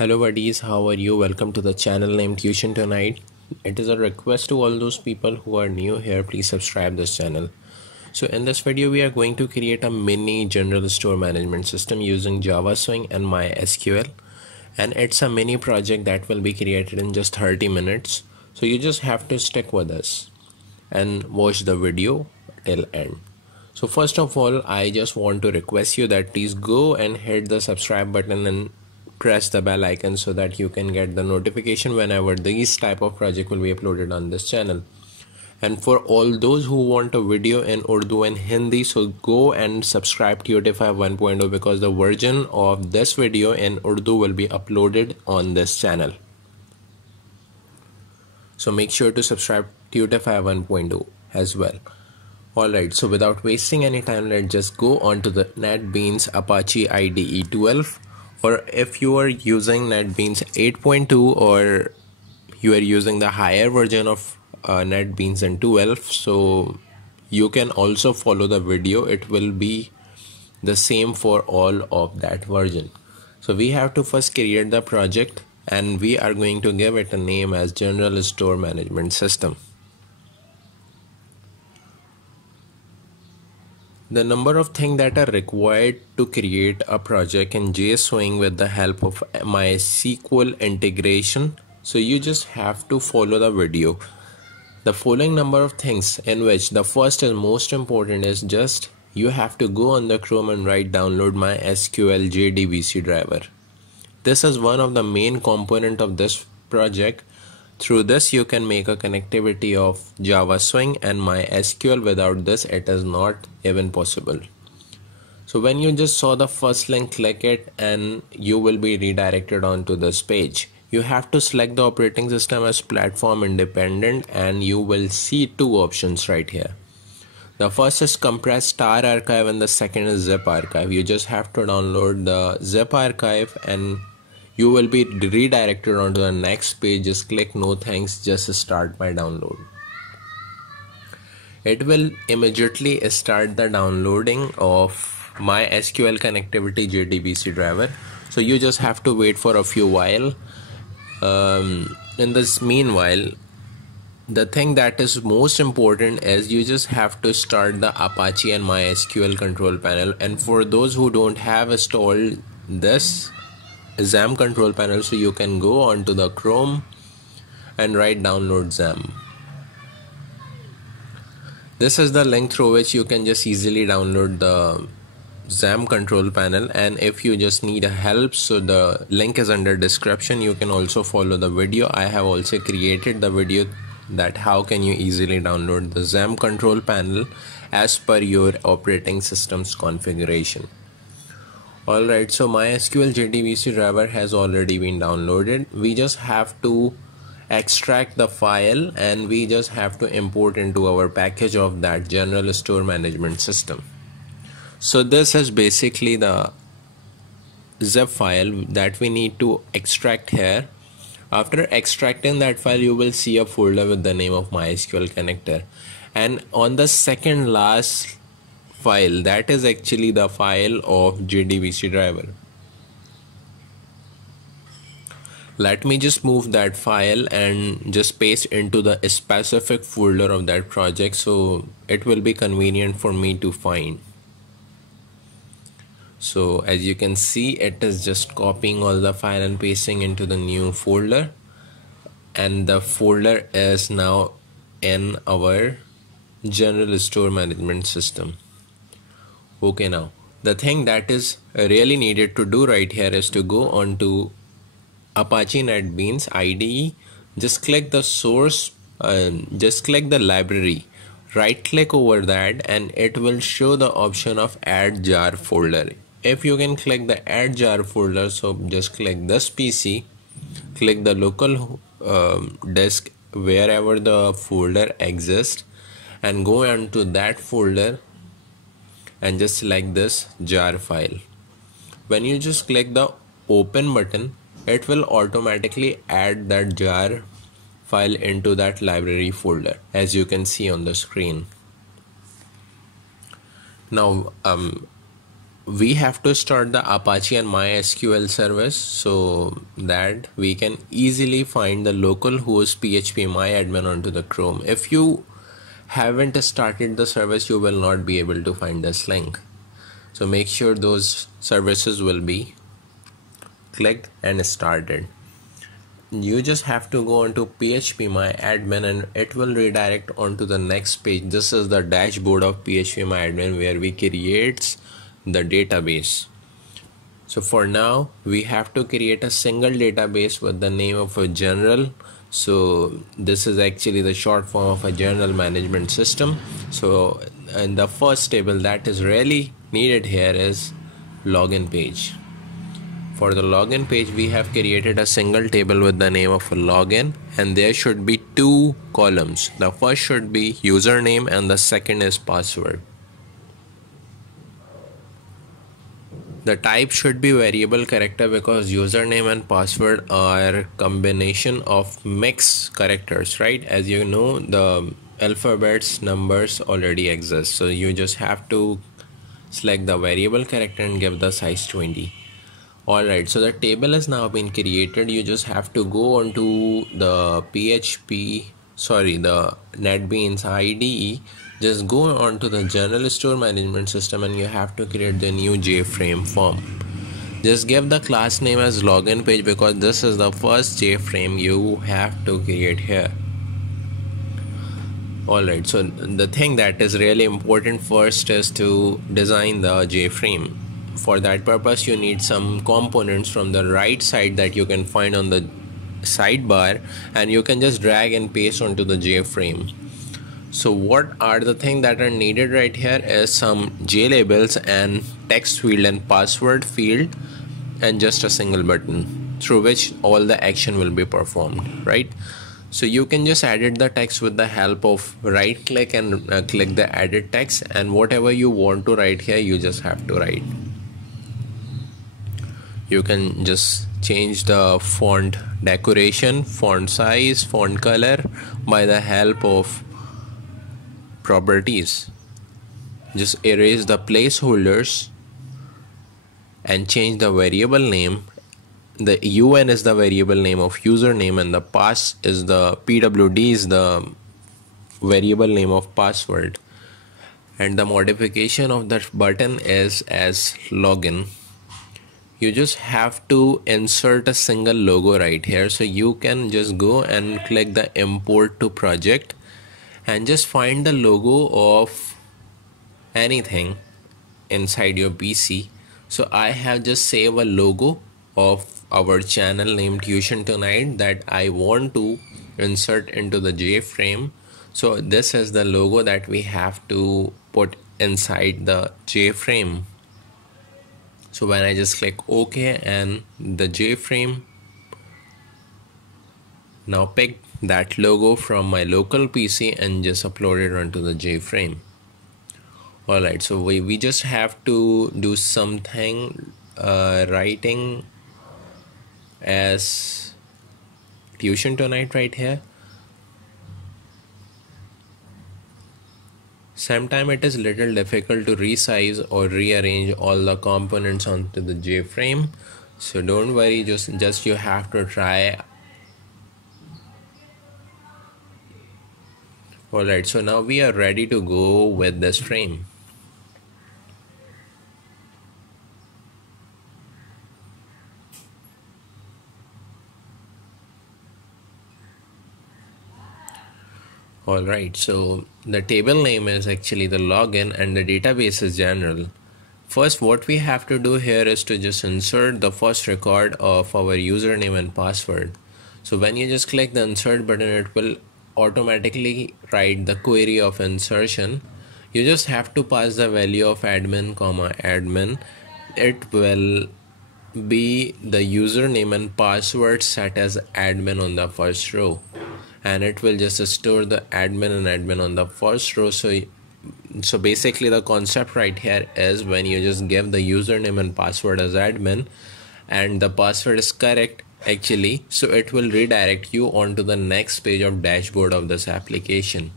Hello buddies, how are you? Welcome to the channel named Tuition Tonight. It is a request to all those people who are new here, please subscribe this channel. So in this video we are going to create a mini general store management system using JavaSwing and MySQL, and it's a mini project that will be created in just 30 minutes. So you just have to stick with us and watch the video till end. So first of all, I just want to request you that please go and hit the subscribe button and press the bell icon so that you can get the notification whenever these type of project will be uploaded on this channel. And for all those who want a video in Urdu and Hindi, so go and subscribe to Tutify 1.0 because the version of this video in Urdu will be uploaded on this channel. So make sure to subscribe to Tutify 1.0 as well. Alright, so without wasting any time, let's just go on to the NETBEANS Apache IDE 12. Or if you are using NETBEANS 8.2 or you are using the higher version of NETBEANS and 12, so you can also follow the video. It will be the same for all of that version. So we have to first create the project and we are going to give it a name as General Store Management System. The number of things that are required to create a project in JSWing with the help of MySQL integration. So you just have to follow the video. The following number of things, in which the first and most important is just you have to go on the Chrome and write download MySQL JDBC driver. This is one of the main component of this project. Through this you can make a connectivity of JavaSwing and MySQL. Without this it is not even possible. So when you just saw the first link, click it and you will be redirected onto this page. You have to select the operating system as platform independent and you will see two options right here. The first is compressed star archive and the second is zip archive. You just have to download the zip archive and you will be redirected onto the next page. Just click no thanks, just start my download. It will immediately start the downloading of MySQL connectivity JDBC driver. So you just have to wait for a few while. In this meanwhile, the thing that is most important is you just have to start the Apache and MySQL control panel. And for those who don't have installed this XAMPP control panel, so you can go onto the Chrome and write download XAMPP. This is the link through which you can just easily download the XAMPP control panel. And if you just need help, so the link is under description. You can also follow the video. I have also created the video that how can you easily download the XAMPP control panel as per your operating system's configuration. Alright, so MySQL JDBC driver has already been downloaded. We just have to extract the file and we just have to import into our package of that general store management system. So this is basically the zip file that we need to extract here. After extracting that file, you will see a folder with the name of MySQL connector, and on the second last file, that is actually the file of JDBC driver. Let me just move that file and just paste into the specific folder of that project so it will be convenient for me to find. So as you can see, it is just copying all the file and pasting into the new folder, and the folder is now in our general store management system. Okay, now the thing that is really needed to do right here is to go on to Apache NETBEANS IDE. Just click the source, just click the library, right click over that, and it will show the option of add jar folder. If you can click the add jar folder, so just click this PC, click the local disk wherever the folder exists and go into that folder and just select this jar file. When you just click the open button, it will automatically add that jar file into that library folder, as you can see on the screen. Now we have to start the Apache and MySQL service so that we can easily find the local host PHP myadmin onto the Chrome. If you haven't started the service, you will not be able to find this link. So make sure those services will be clicked and started. You just have to go onto PHP myadmin and it will redirect onto the next page. This is the dashboard of PHP myadmin where we create the database. So for now we have to create a single database with the name of a general. So this is actually the short form of a general management system. So in the first table that is really needed here is login page. For the login page we have created a single table with the name of a login, and there should be two columns. The first should be username and the second is password. The type should be variable character because username and password are combination of mixed characters, right? As you know, the alphabets numbers already exist, so you just have to select the variable character and give the size 20. Alright, so the table has now been created. You just have to go onto the the NETBEANS IDE. Just go onto the general store management system and you have to create the new JFrame form. Just give the class name as login page because this is the first JFrame you have to create here. Alright, so the thing that is really important first is to design the JFrame. For that purpose you need some components from the right side that you can find on the sidebar, and you can just drag and paste onto the JFrame. So what are the things that are needed right here is some JLabels and text field and password field and just a single button through which all the action will be performed, right? So you can just edit the text with the help of right click and click the edit text, and whatever you want to write here you just have to write. You can just change the font decoration, font size, font color by the help of properties. Just erase the placeholders and change the variable name. The UN is the variable name of username and the pass is the PWD is the variable name of password. And the modification of that button is as login. You just have to insert a single logo right here, so you can just go and click the import to project and just find the logo of anything inside your PC. So I have just saved a logo of our channel named Tuition Tonight that I want to insert into the JFrame. So this is the logo that we have to put inside the JFrame. So when I just click OK and the JFrame now pick that logo from my local PC and just upload it onto the JFrame. Alright, so we just have to do something writing as Tuition Tonight right here. Sometimes it is little difficult to resize or rearrange all the components onto the JFrame, so don't worry, just you have to try. Alright, so now we are ready to go with this frame. Alright, so the table name is actually the login and the database is general. First, what we have to do here is to just insert the first record of our username and password. So when you just click the insert button, it will automatically write the query of insertion. You just have to pass the value of admin, admin. It will be the username and password set as admin on the first row, and it will just store the admin and admin on the first row. So basically the concept right here is when you just give the username and password as admin and the password is correct actually, so it will redirect you onto the next page of dashboard of this application.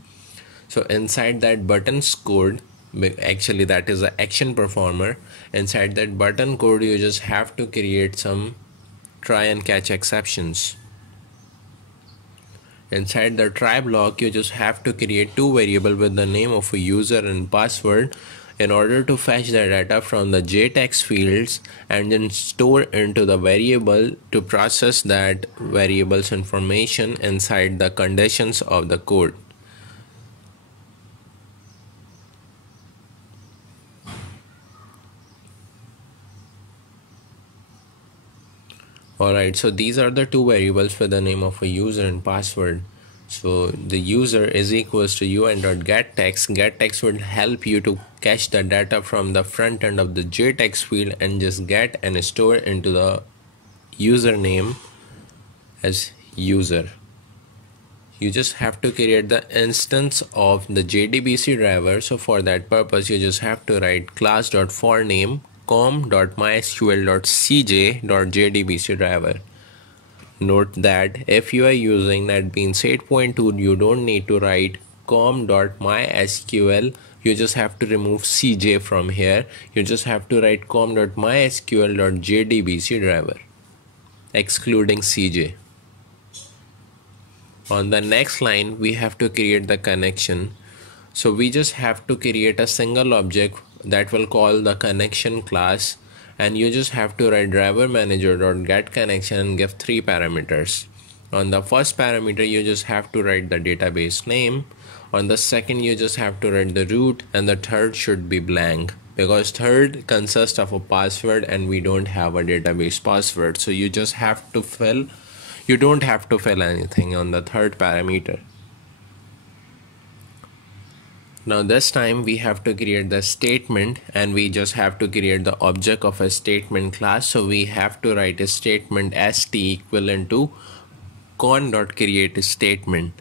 So inside that buttons code Actually that is an action performer. Inside that button code you just have to create some try and catch exceptions. Inside the try block you just have to create two variables with the name of a user and password in order to fetch the data from the JText fields and then store into the variable to process that variable's information inside the conditions of the code. Alright, so these are the two variables with the name of a user and password. So the user is equals to un.getText. GetText will help you to catch the data from the front end of the JText field and just get and store into the username as user. You just have to create the instance of the JDBC driver. So for that purpose you just have to write class.forName com.mysql.cj.jdbc driver. Note that if you are using NetBeans 8.2 you don't need to write com.mysql, you just have to remove cj from here. You just have to write com.mysql.jdbc driver excluding cj. On the next line we have to create the connection. So we just have to create a single object that will call the connection class, and you just have to write driver manager.getConnection and give three parameters. On the first parameter you just have to write the database name. On the second you just have to write the root, and the third should be blank because third consists of a password and we don't have a database password. So you just have to fill, you don't have to fill anything on the third parameter. Now this time we have to create the statement, and we just have to create the object of a statement class. So we have to write a statement st equivalent to con.create statement.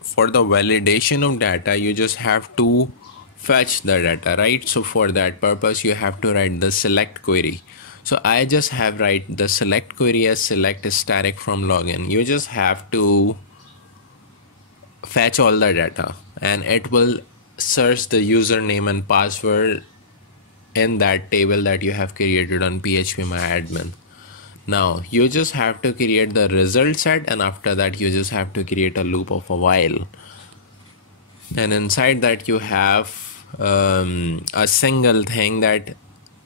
For the validation of data you just have to fetch the data, right? So for that purpose you have to write the select query. So I just have write the select query as select static from login. You just have to fetch all the data and it will search the username and password in that table that you have created on phpMyAdmin. Now you just have to create the result set, and after that you just have to create a loop of a while, and inside that you have a single thing that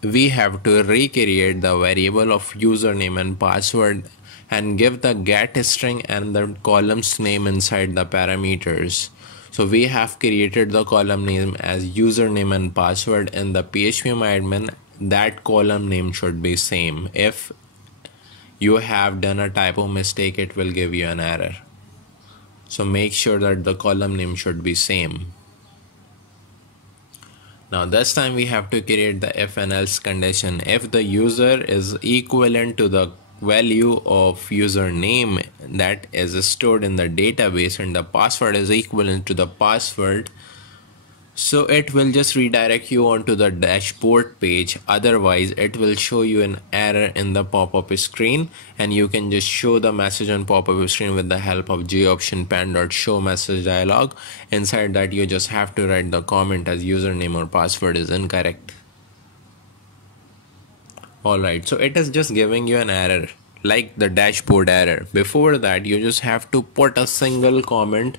we have to recreate the variable of username and password and give the get string and the column's name inside the parameters. So we have created the column name as username and password in the phpMyAdmin. That column name should be same. If you have done a typo mistake it will give you an error. So make sure that the column name should be same. Now this time we have to create the if and else condition. If the user is equivalent to the value of username that is stored in the database and the password is equivalent to the password, so it will just redirect you onto the dashboard page. Otherwise it will show you an error in the pop-up screen, and you can just show the message on pop-up screen with the help of joptionpan.show message dialog. Inside that you just have to write the comment as username or password is incorrect. Alright, so it is just giving you an error like the dashboard error. Before that you just have to put a single comment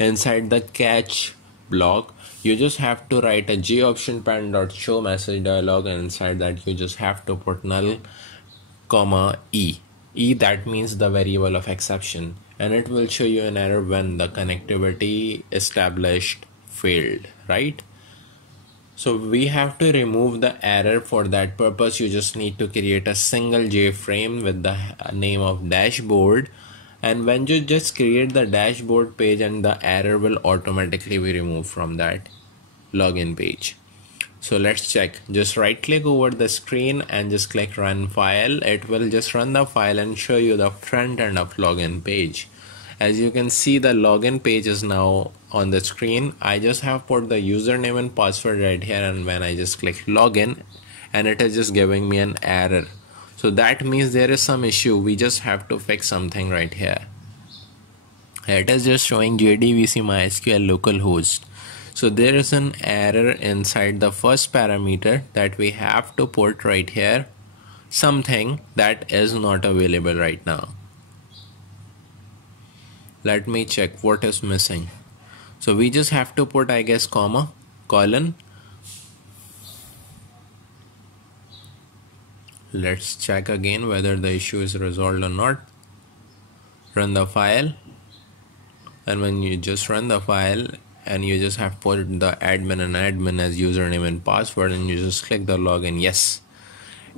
inside the catch block. You just have to write a joptionpan.show message dialog, and inside that you just have to put null comma e. That means the variable of exception, and it will show you an error when the connectivity established failed, right? So we have to remove the error. For that purpose you just need to create a single JFrame with the name of dashboard, and when you just create the dashboard page, and the error will automatically be removed from that login page. So let's check. Just right click over the screen and just click run file. It will just run the file and show you the front end of login page. As you can see, the login page is now on the screen. I just have put the username and password right here, and when I just click login, and it is just giving me an error. So that means there is some issue. We just have to fix something right here. It is just showing JDBC MySQL localhost. So there is an error inside the first parameter that we have to put right here, something that is not available right now. Let me check what is missing. So we just have to put, I guess, comma, colon. Let's check again whether the issue is resolved or not. Run the file, and when you just run the file and you just have put the admin and admin as username and password, and you just click the login, yes,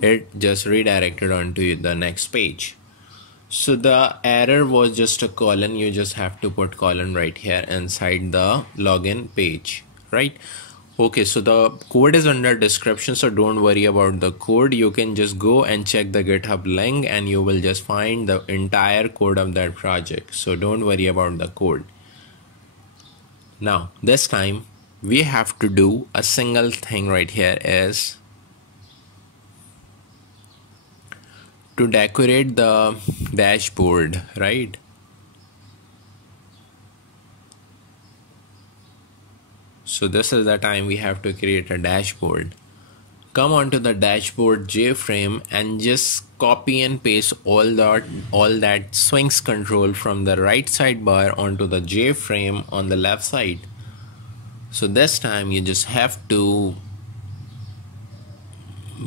it just redirected onto the next page. So the error was just a colon. You just have to put colon right here inside the login page, right? Okay, so the code is under description, so don't worry about the code. You can just go and check the GitHub link and you will just find the entire code of that project. So don't worry about the code. Now this time we have to do a single thing right here, is to decorate the dashboard, right? So this is the time we have to create a dashboard. Come onto the dashboard JFrame and just copy and paste all that swings control from the right sidebar onto the JFrame on the left side. So this time you just have to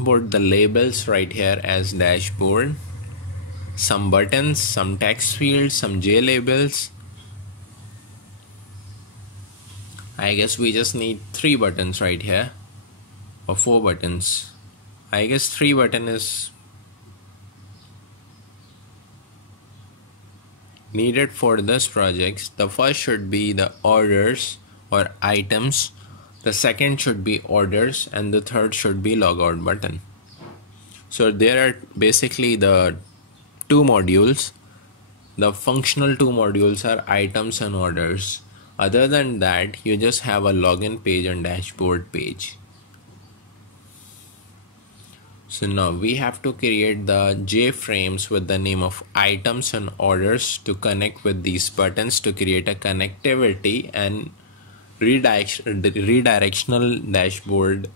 put the labels right here as dashboard, some buttons, some text fields, some J labels. I guess we just need 3 buttons right here, or 4 buttons. I guess 3 buttons is needed for this project. The first should be the orders or items, the second should be orders, and the third should be logout button. So there are basically the 2 modules. The functional 2 modules are items and orders. Other than that, you just have a login page and dashboard page. So now we have to create the JFrames with the name of items and orders to connect with these buttons to create a connectivity and redirectional dashboard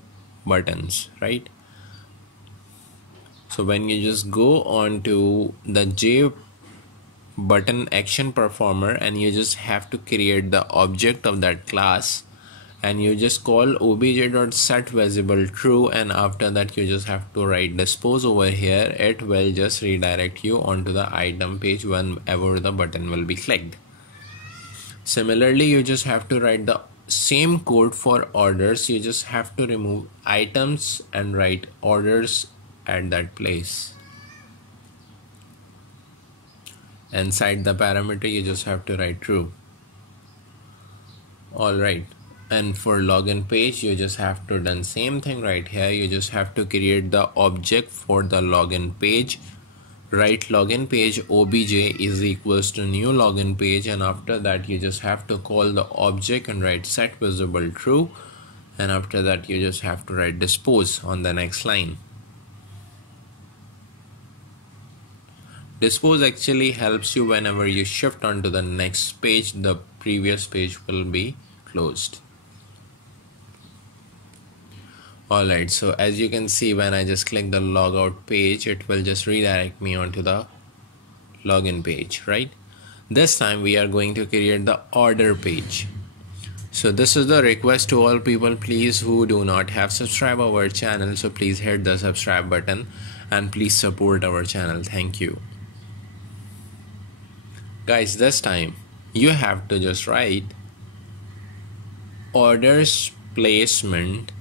buttons, right? So when you just go on to the J button action performer and you just have to create the object of that class, and you just call obj.setVisibleTrue, and after that you just have to write dispose over here. It will just redirect you onto the item page whenever the button will be clicked. Similarly, you just have to write the same code for orders. You just have to remove items and write orders at that place. Inside the parameter you just have to write true. Alright, and for login page you just have to done same thing right here. You just have to create the object for the login page. Write login page obj is equals to new login page, and after that you just have to call the object and write set visible true, and after that you just have to write dispose on the next line. Dispose actually helps you whenever you shift onto the next page, the previous page will be closed. Alright, so as you can see, when I just click the logout page, it will just redirect me onto the login page, right? This time we are going to create the order page. So this is the request to all people, please, who do not have subscribed our channel. So please hit the subscribe button and please support our channel. Thank you. Guys, this time you have to just write orders placement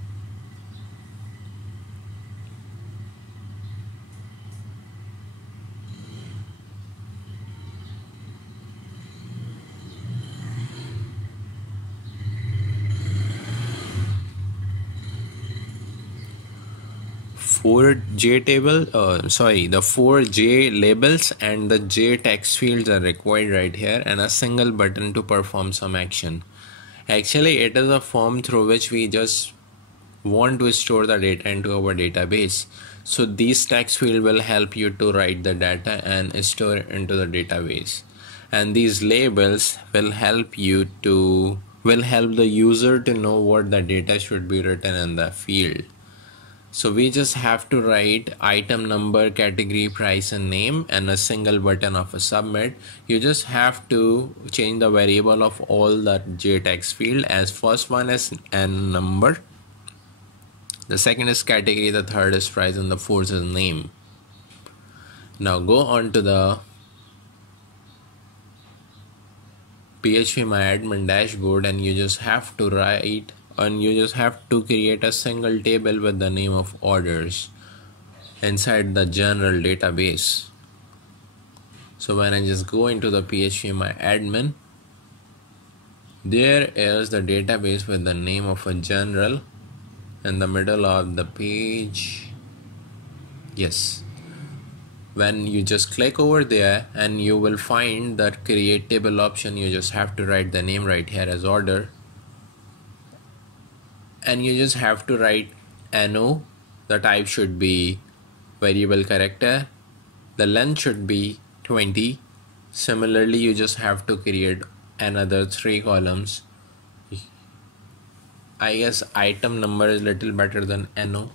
the 4 J labels and the J text fields are required right here, and a single button to perform some action. Actually, it is a form through which we just want to store the data into our database. So these text field will help you to write the data and store it into the database. and these labels will help the user to know what the data should be written in the field. So we just have to write item number, category, price and name, and a single button of a submit. You just have to change the variable of all the JText field, as first one is n number, the second is category, the third is price, and the fourth is name. Now go on to the PHPMyAdmin dashboard, and you just have to create a single table with the name of orders inside the general database. So when I just go into the PHPMyAdmin, there is the database with the name of a general in the middle of the page. Yes. When you just click over there, and you will find that create table option, you just have to write the name right here as order, and you just have to write NO. The type should be variable character, the length should be 20. Similarly, you just have to create another 3 columns. I guess item number is little better than NO.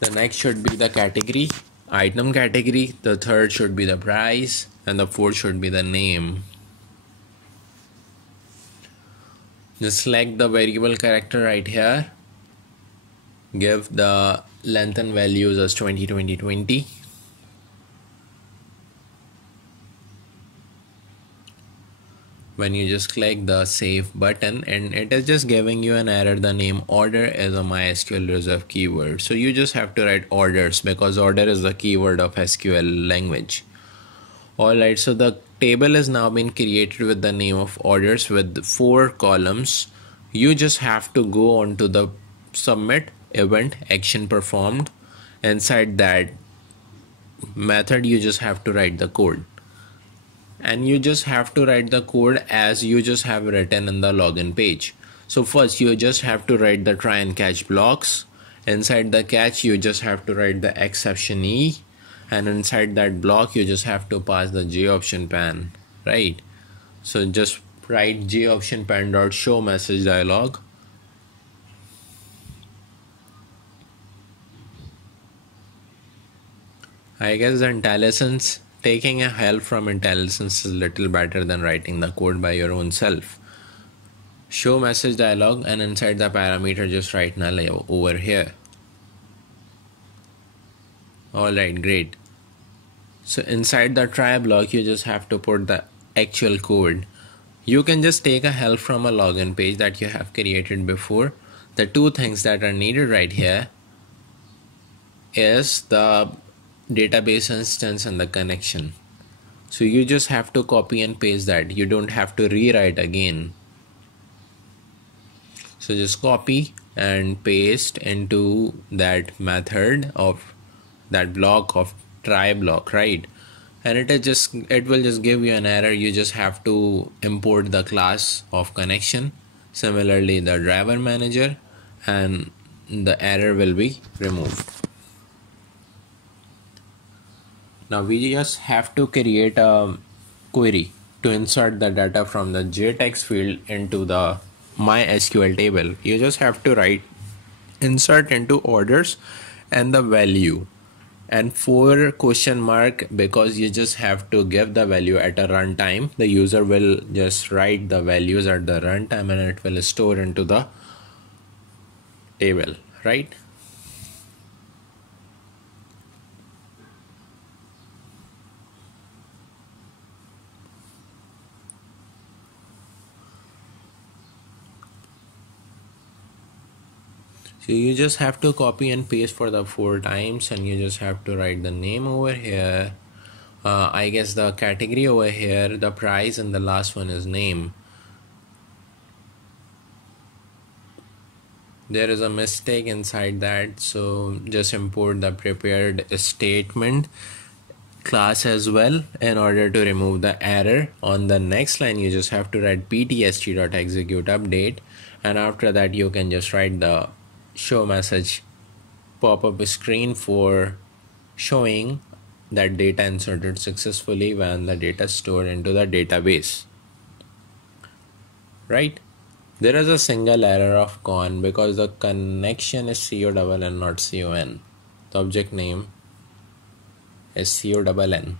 The next should be the category, item category, the third should be the price, and the fourth should be the name. Just select the variable character right here, give the length and values as 20, 20, 20. When you just click the save button, and it is just giving you an error, the name order is a MySQL reserved keyword. So you just have to write orders, because order is the keyword of SQL language. Alright, so the table is now been created with the name of orders with 4 columns. You just have to go on to the submit event action performed. Inside that method, you just have to write the code. And you just have to write the code as you just have written in the login page. So first you just have to write the try and catch blocks. Inside the catch, you just have to write the exception E, and inside that block you just have to pass the JOptionPan, right? So just write JOptionPan dot show message dialog. I guess the IntelliSense, taking a help from IntelliSense is little better than writing the code by your own self. Show message dialog, and inside the parameter just write null over here. Alright, great. So inside the try block, you just have to put the actual code. You can just take a help from a login page that you have created before. The 2 things that are needed right here is the database instance and the connection. So you just have to copy and paste that. You don't have to rewrite again. So just copy and paste into that method of that block of try block, right? And it will just give you an error. You just have to import the class of connection, similarly the driver manager, and the error will be removed. Now we just have to create a query to insert the data from the JText field into the MySQL table. You just have to write insert into orders and the value, and 4 question mark, because you just have to give the value at a runtime. The user will just write the values at the runtime, and it will store into the table, right? So you just have to copy and paste for the 4 times, and you just have to write the name over here, I guess the category over here, the price, and the last one is name. There is a mistake inside that, so just import the prepared statement class as well in order to remove the error. On the next line, you just have to write ptst.execute update, and after that you can just write the show message pop-up screen for showing that data inserted successfully when the data stored into the database, right? There is a single error of con because the connection is CONN not CON. The object name is CONN.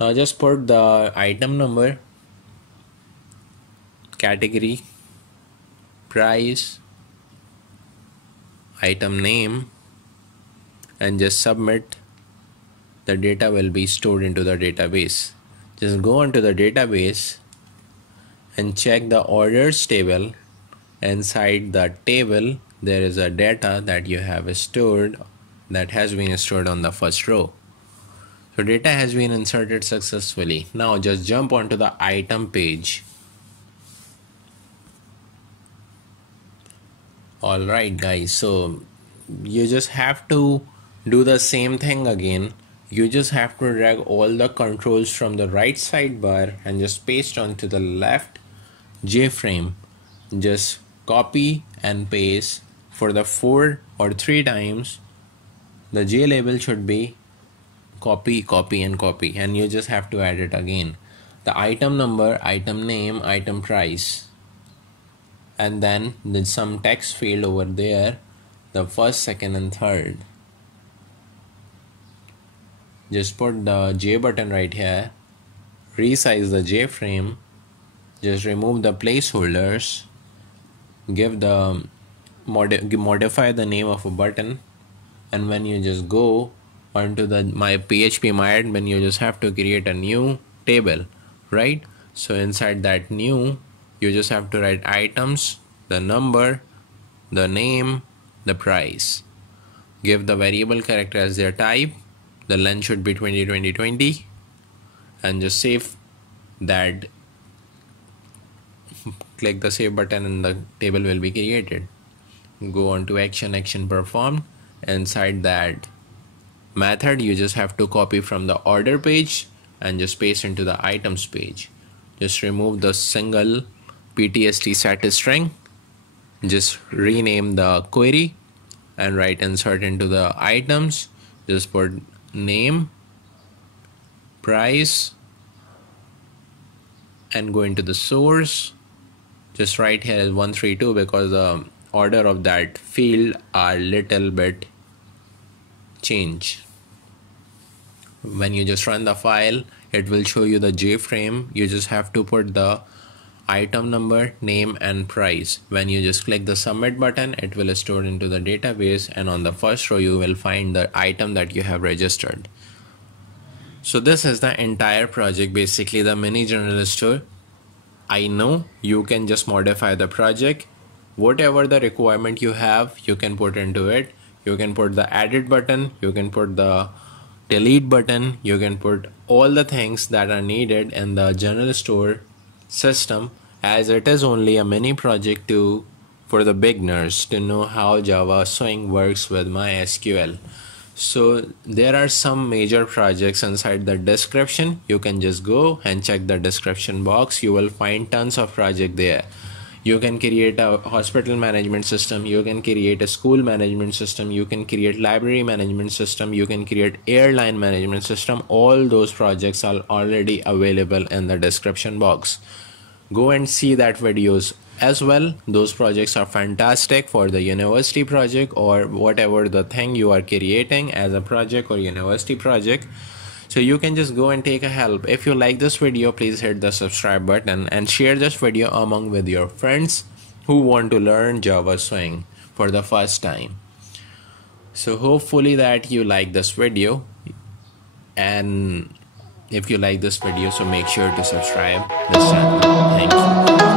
Now just put the item number, category, price, item name, and just submit. The data will be stored into the database. Just go onto the database and check the orders table. Inside the table there is a data that you have stored that has been stored on the first row. So data has been inserted successfully. Now just jump onto the item page. Alright guys, so you just have to do the same thing again. You just have to drag all the controls from the right sidebar and just paste onto the left JFrame. Just copy and paste for the 4 or 3 times. The J label should be copy, copy and copy, and you just have to add it again. The item number, item name, item price, and then there's some text field over there, the first, second and third. Just put the J button right here, resize the JFrame, just remove the placeholders, give the modify the name of a button, and when you just go onto the PHP MyAdmin, you just have to create a new table, right? So inside that new, you just have to write items, the number, the name, the price. Give the variable character as their type. The length should be 20, 20, 20, and just save that. Click the save button and the table will be created. Go on to action performed. Inside that method, you just have to copy from the order page and just paste into the items page. Just remove the single PTSD set string. Just rename the query and write insert into the items. Just put name, price, and go into the source. Just write here is 132 because the order of that field are little bit change. When you just run the file, it will show you the JFrame. You just have to put the item number, name and price. When you just click the submit button, it will store into the database, and on the first row you will find the item that you have registered. So this is the entire project, basically the mini general store. I know you can just modify the project. Whatever the requirement you have, you can put into it. You can put the edit button, you can put the delete button, you can put all the things that are needed in the general store system, as it is only a mini project for the beginners to know how Java Swing works with MySQL. So there are some major projects inside the description. You can just go and check the description box. You will find tons of projects there. You can create a hospital management system, you can create a school management system, you can create library management system, you can create airline management system. All those projects are already available in the description box. Go and see that videos as well. Those projects are fantastic for the university project or whatever the thing you are creating as a project or university project. So you can just go and take a help. If you like this video, please hit the subscribe button and share this video among with your friends who want to learn Java Swing for the first time. So hopefully that you like this video, and if you like this video, so make sure to subscribe this channel. Thank you.